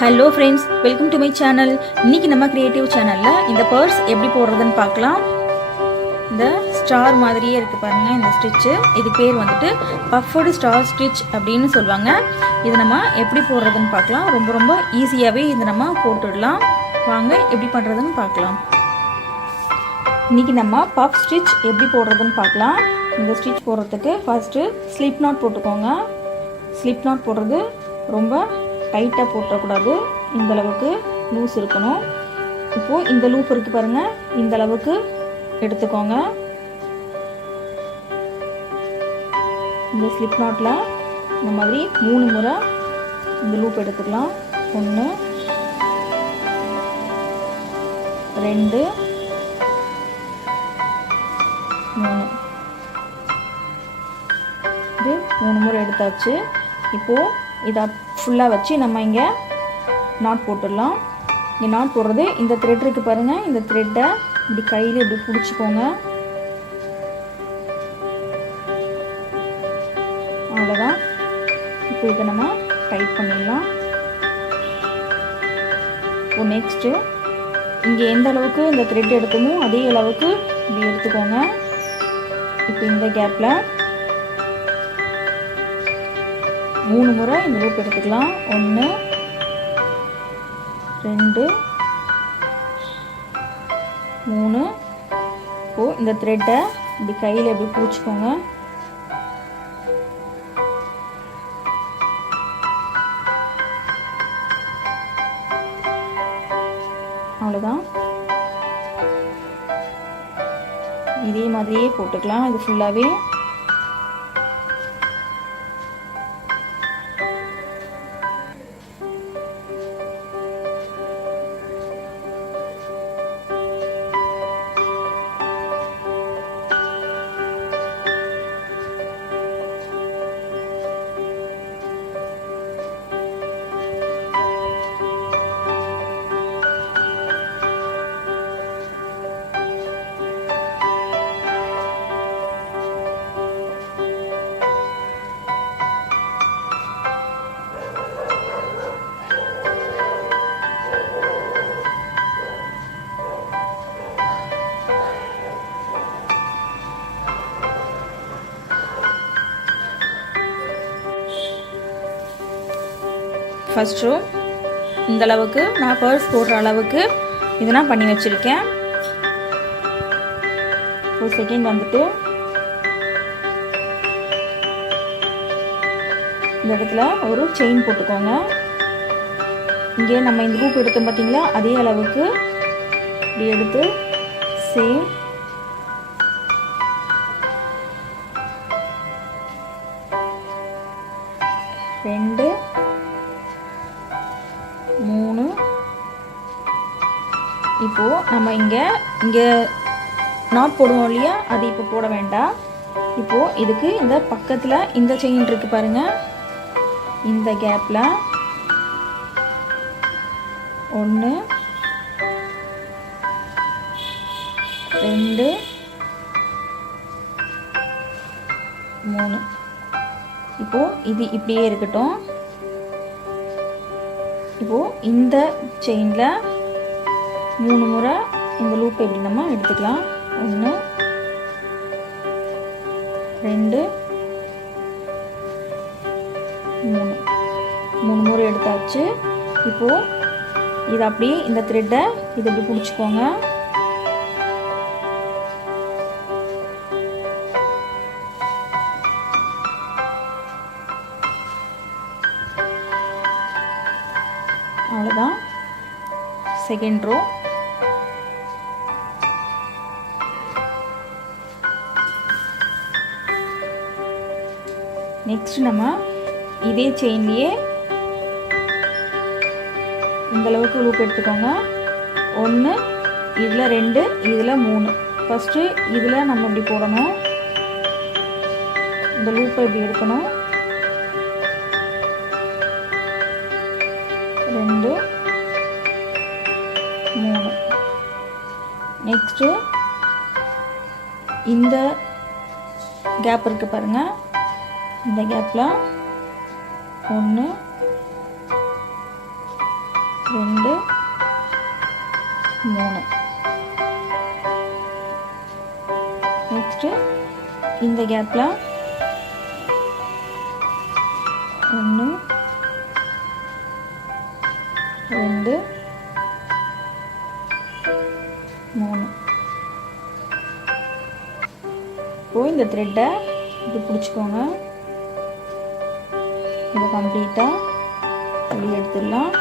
Hello friends, welcome to my channel. இன்றைக்கி நம்ம creative சேனலில் இந்த பர்ஸ் எப்படி போடுறதுன்னு பார்க்கலாம். இந்த ஸ்டார் மாதிரியே இருக்குது பாருங்கள் இந்த ஸ்டிச்சு. இது பேர் வந்துட்டு பஃப்டு ஸ்டார் ஸ்டிச் அப்படின்னு சொல்லுவாங்க. இது நம்ம எப்படி போடுறதுன்னு பார்க்கலாம். ரொம்ப ரொம்ப ஈஸியாகவே இது நம்ம போட்டுடலாம். வாங்க எப்படி பண்ணுறதுன்னு பார்க்கலாம். இன்றைக்கி நம்ம பஃப் ஸ்டிச் எப்படி போடுறதுன்னு பார்க்கலாம். இந்த ஸ்டிச் போடுறதுக்கு ஃபஸ்ட்டு ஸ்லிப் நாட் போட்டுக்கோங்க. ஸ்லிப் நாட் போடுறது ரொம்ப டைட்டாக போட்டக்கூடாது, இந்த அளவுக்கு லூஸ் இருக்கணும். இப்போது இந்த லூப் இருக்குது பாருங்கள், இந்த அளவுக்கு எடுத்துக்கோங்க. இந்த ஸ்லிப் நாட்டில் இந்த மாதிரி 3 முறை இந்த லூப் எடுத்துக்கலாம். 1 2 3 இது 3 முறை எடுத்தாச்சு. இப்போது இதை ஃபுல்லாக வச்சு நம்ம இங்கே நாட் போட்டுடலாம். இங்கே நாட் போடுறது இந்த த்ரெட் இருக்குது பாருங்கள், இந்த த்ரெட்டை இப்படி கையில் இப்படி பிடிச்சிக்கோங்க. அவ்வளோதான். இப்போ இதை நம்ம டைட் பண்ணிடலாம். இப்போ நெக்ஸ்ட்டு இங்கே எந்த அளவுக்கு இந்த த்ரெட் எடுத்தோமோ அதே அளவுக்கு இப்படி எடுத்துக்கோங்க. இப்போ இந்த கேப்பில் 3 முறை இந்த லூப் எடுத்துக்கலாம். 1 2 3. இப்போது இந்த த்ரெட்டை இப்படி கையில் எப்படி பிடிச்சிக்கோங்க. அவ்வளோதான். இதே மாதிரியே போட்டுக்கலாம். இது ஃபுல்லாகவே ஃபர்ஸ்ட் ரோ இந்த அளவுக்கு நான் பர்ஸ் போடுற அளவுக்கு இதை நான் பண்ணி வச்சுருக்கேன். ஒரு செகண்ட் வந்துட்டு இந்த இடத்துல ஒரு செயின் போட்டுக்கோங்க. இங்கே நம்ம இந்த லூப் எடுத்தோம் பார்த்தீங்களா, அதே அளவுக்கு இப்படி எடுத்து சேம் ரெண்டு 3. இப்போது நம்ம இங்கே நாட் போடுவோம் இல்லையா, அது இப்போ போட வேண்டாம். இப்போது இதுக்கு இந்த பக்கத்தில் இந்த செயின் இருக்குது பாருங்கள், இந்த கேப்பில் 1 2 3. இப்போது இது இப்படியே இருக்கட்டும். இப்போது இந்த செயினில் 3 முறை இந்த லூப்பை இப்படி நம்ம எடுத்துக்கலாம். 1 2 3 முறை எடுத்தாச்சு. இப்போது இது அப்படியே இந்த த்ரெட்டை இதை இப்படி பிடிச்சிக்கோங்க. அவ்வளோதான். செகண்ட் ரோ நெக்ஸ்ட் நம்ம இதே செயின்லேயே இந்த அளவுக்கு லூப் எடுத்துக்கோங்க. 1 இதில் 2 இதில் 3. ஃபஸ்ட்டு இதில் நம்ம இப்படி போடணும். இந்த லூப்பை இப்படி எடுக்கணும். 2 3. நெக்ஸ்ட்டு இந்த கேப் இருக்குது பாருங்கள், இந்த கேப்பில் 1 2 3. நெக்ஸ்ட் இந்த கேப்ல 1 2 3. இப்போ இந்த த்ரெட்டை இப்படி பிடிச்சிக்கோங்க. இதை கம்ப்ளீட்டாக வெளியே எடுத்துடலாம்.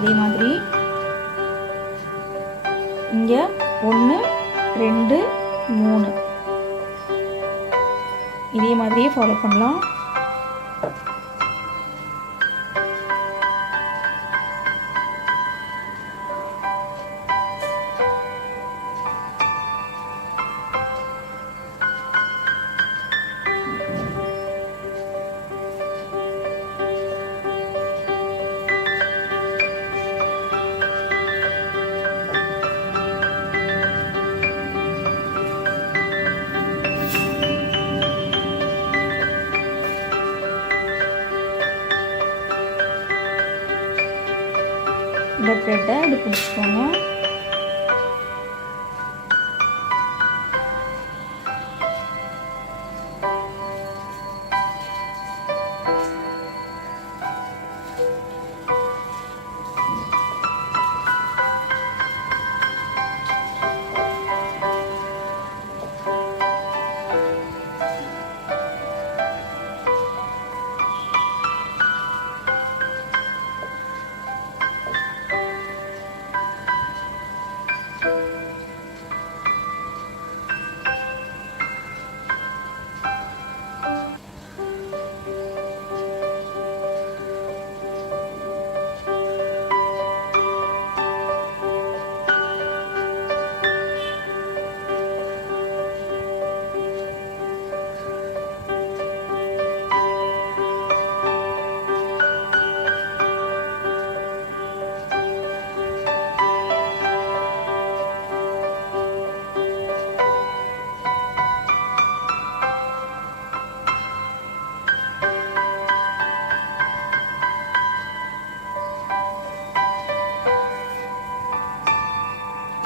அதே மாதிரி இங்கே 1 2 3 இதே மாதிரியே ஃபாலோ பண்ணலாம். இந்த த்ரெட்டை இப்படி பிடிச்சிக்கோங்க.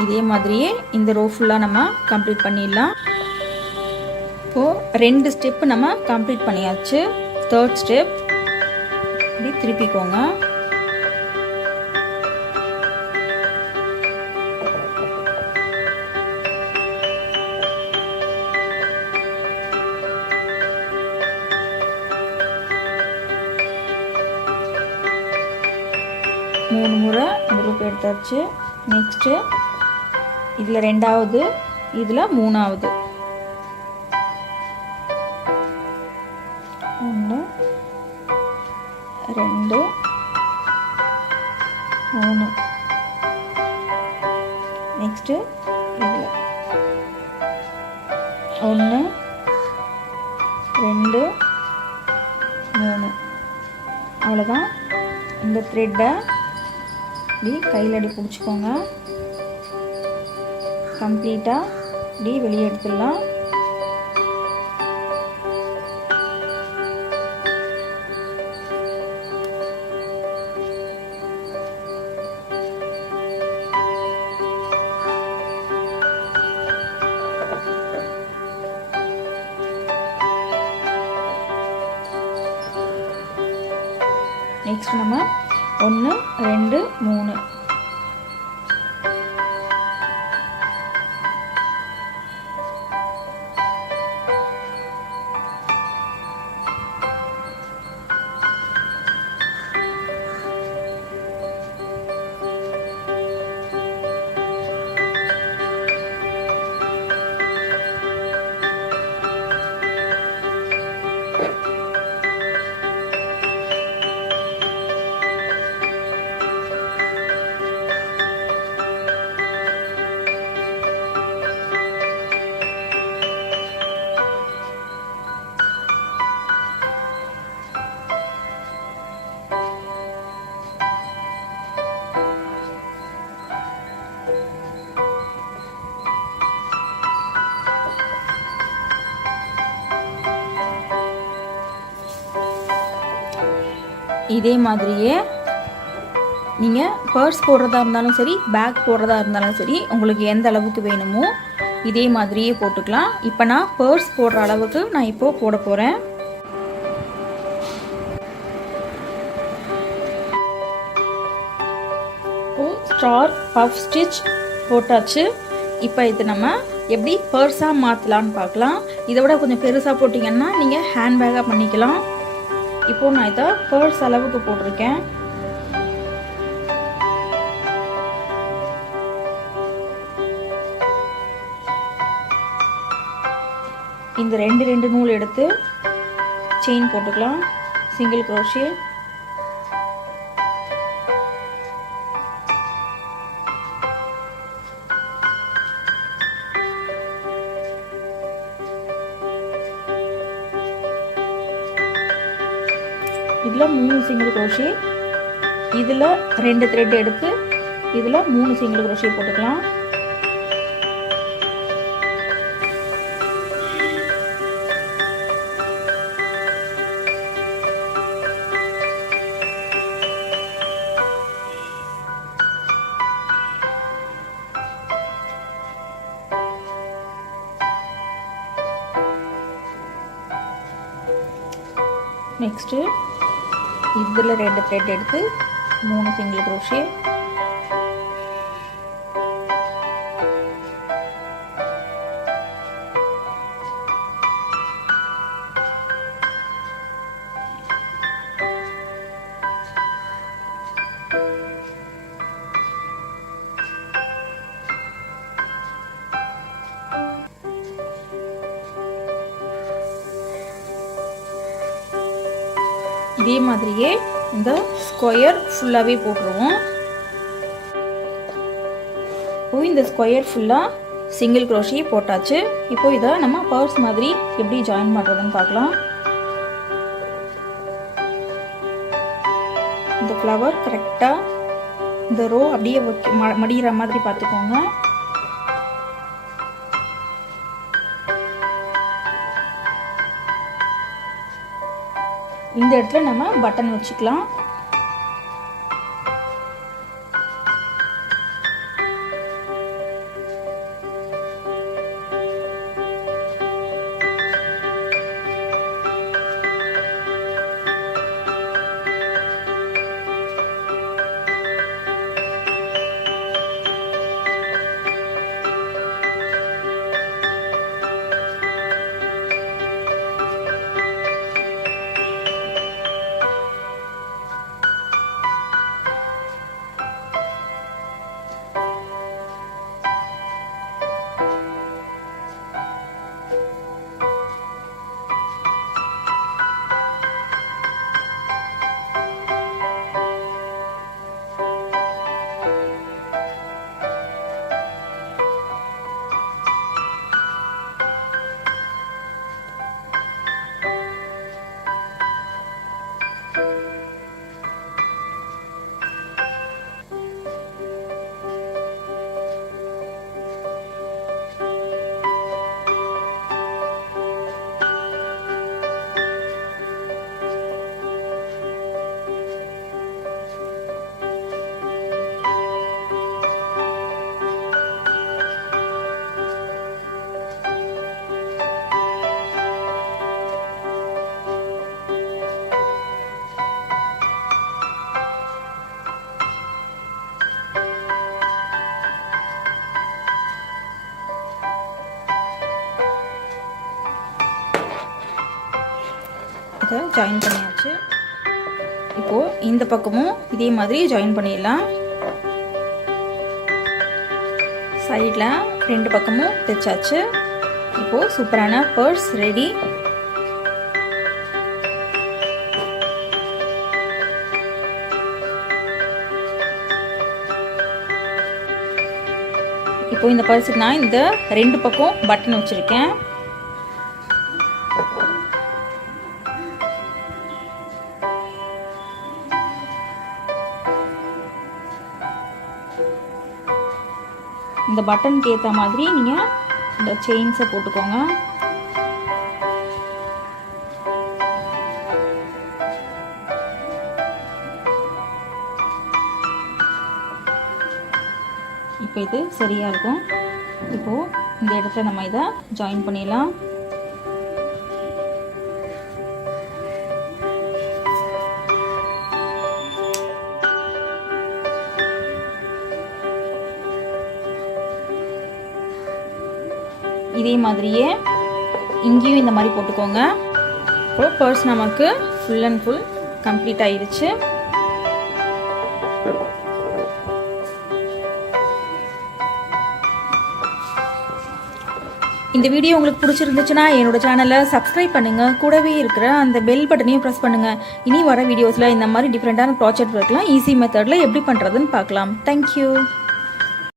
இதே மாதிரியே இந்த ரோ ஃபுல்லாக நம்ம கம்ப்ளீட் பண்ணிடலாம். இப்போது 2 ஸ்டெப்பு நம்ம கம்ப்ளீட் பண்ணியாச்சு. 3rd ஸ்டெப் இப்படி திருப்பிக்கோங்க. மூணு முறை இந்த லூப் எடுத்தாச்சு. நெக்ஸ்ட்டு இதில் 2வது, இதில் 3வது. 1 2 3. நெக்ஸ்ட்டு இதில் 1 2 3. அவ்வளோதான். இந்த த்ரெட்டை இப்படி கையில் அடி பிடிச்சிக்கோங்க. கம்ப்ளீட்டாக இப்படி வெளியே எடுத்துடலாம். நெக்ஸ்ட் நம்ம 1 2 3. இதே மாதிரியே நீங்கள் பர்ஸ் போடுறதா இருந்தாலும் சரி, பேக் போடுறதா இருந்தாலும் சரி, உங்களுக்கு எந்த அளவுக்கு வேணுமோ இதே மாதிரியே போட்டுக்கலாம். இப்போ நான் பர்ஸ் போடுற அளவுக்கு நான் இப்போது போட போகிறேன். ஸ்டார் பஃப் ஸ்டிச் போட்டாச்சு. இப்போ இது நம்ம எப்படி பர்ஸாக மாற்றலான்னு பார்க்கலாம். இதை விட கொஞ்சம் பெருசாக போட்டிங்கன்னா நீங்கள் ஹேண்ட்பேக்காக பண்ணிக்கலாம். இப்போது நான் இதை பர்ஸ் அளவுக்கு போட்டிருக்கேன். இந்த ரெண்டு நூல் எடுத்து செயின் போட்டுக்கலாம். Single crochet. இதில் 3 சிங்கிள் crochet, இதில் 2 த்ரெட் எடுத்து இதில் 3 சிங்கிள் crochet போட்டுக்கலாம். நெக்ஸ்ட்டு இதில் 2 த்ரெட் எடுத்து 3 சிங்கிள் crochet. இதே மாதிரியே இந்த ஸ்கொயர் ஃபுல்லாகவே போட்டுருவோம். இப்போது இந்த ஸ்கொயர் ஃபுல்லாக சிங்கிள் crochet போட்டாச்சு. இப்போது இதை நம்ம பர்ஸ் மாதிரி எப்படி ஜாயின் பண்ணுறதுன்னு பார்க்கலாம். இந்த ஃப்ளவர் கரெக்டாக இந்த ரோ அப்படியே மடிகிற மாதிரி பார்த்துக்கோங்க. இந்த இடத்துல நம்ம பட்டன் வச்சுக்கலாம். இதை ஜாயின் பண்ணியாச்சு. இப்போது இந்த பக்கமும் இதே மாதிரி ஜாயின் பண்ணிடலாம். சைடில் 2 பக்கமும் தைச்சாச்சு. இப்போது சூப்பரான பர்ஸ் ரெடி. இப்போ இந்த பர்ஸுக்கு நான் இந்த 2 பக்கம் பட்டன் வச்சுருக்கேன். இந்த பட்டனுக்கு ஏற்ற மாதிரி நீங்கள் இந்த செயின்ஸை போட்டுக்கோங்க. இப்போ இது சரியாக இருக்கும். இப்போது இந்த இடத்துல நம்ம இதை ஜாயின் பண்ணிடலாம். இதே மாதிரியே இங்கேயும் இந்த மாதிரி போட்டுக்கோங்க. இப்போ பர்ஸ் நமக்கு ஃபுல் அண்ட் ஃபுல் கம்ப்ளீட் ஆயிடுச்சு. இந்த வீடியோ உங்களுக்கு பிடிச்சிருந்துச்சுன்னா என்னோட சேனலை சப்ஸ்கிரைப் பண்ணுங்கள். கூடவே இருக்கிற அந்த பெல் பட்டனையும் ப்ரெஸ் பண்ணுங்கள். இனி வர வீடியோஸில் இந்த மாதிரி டிஃப்ரெண்ட்டான ப்ராஜெக்ட் ஒர்க்லாம் ஈஸி மெத்தடில் எப்படி பண்ணுறதுன்னு பார்க்கலாம். தேங்க்யூ.